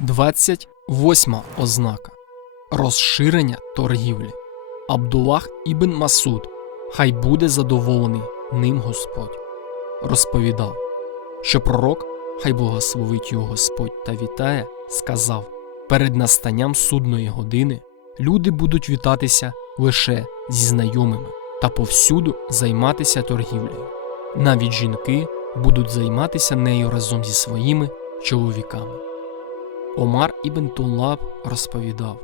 28 ознака Розширення торгівлі. Абдуллах ібн Масуд, хай буде задоволений ним Господь, розповідав, що пророк, хай благословить його Господь та вітає, сказав: перед настанням судної години люди будуть вітатися лише зі знайомими та повсюду займатися торгівлею. Навіть жінки будуть займатися нею разом зі своїми чоловіками. Омар ібн Туллаб розповідав,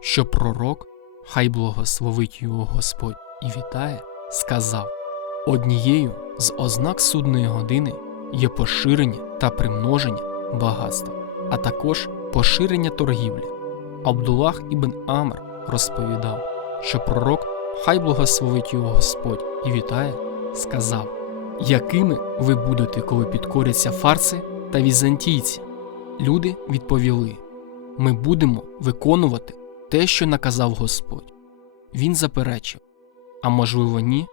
що пророк, хай благословить його Господь і вітає, сказав: однією з ознак судної години є поширення та примноження багатства, а також поширення торгівлі. Абдуллах ібн Амр розповідав, що пророк, хай благословить його Господь і вітає, сказав: Якими ви будете, коли підкоряться фарси та візантійці? Люди відповіли: Ми будемо виконувати те, що наказав Господь. Він заперечив: А можливо, ні,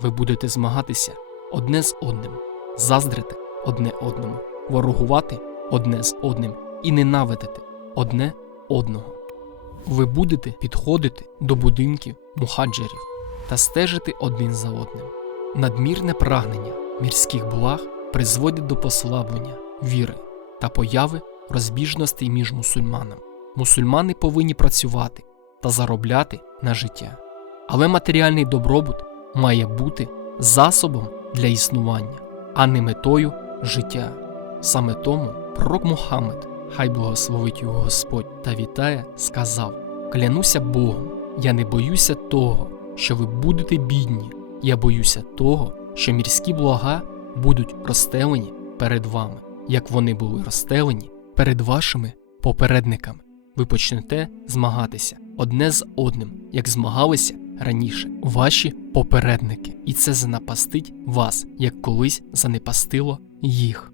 ви будете змагатися одне з одним, заздрити одне одному, ворогувати одне з одним і ненавидити одне одного. Ви будете підходити до будинків мухаджерів та стежити один за одним. Надмірне прагнення мірських благ призводить до послаблення віри та появи розбіжностей між мусульманами. Мусульмани повинні працювати та заробляти на життя. Але матеріальний добробут має бути засобом для існування, а не метою життя. Саме тому пророк Мухаммед, хай благословить його Господь та вітає, сказав: Клянуся Богом, я не боюся того, що ви будете бідні, я боюся того, що мірські блага будуть розстелені перед вами, як вони були розстелені перед вашими попередниками. Ви почнете змагатися одне з одним, як змагалися раніше ваші попередники, і це занапастить вас, як колись занепастило їх.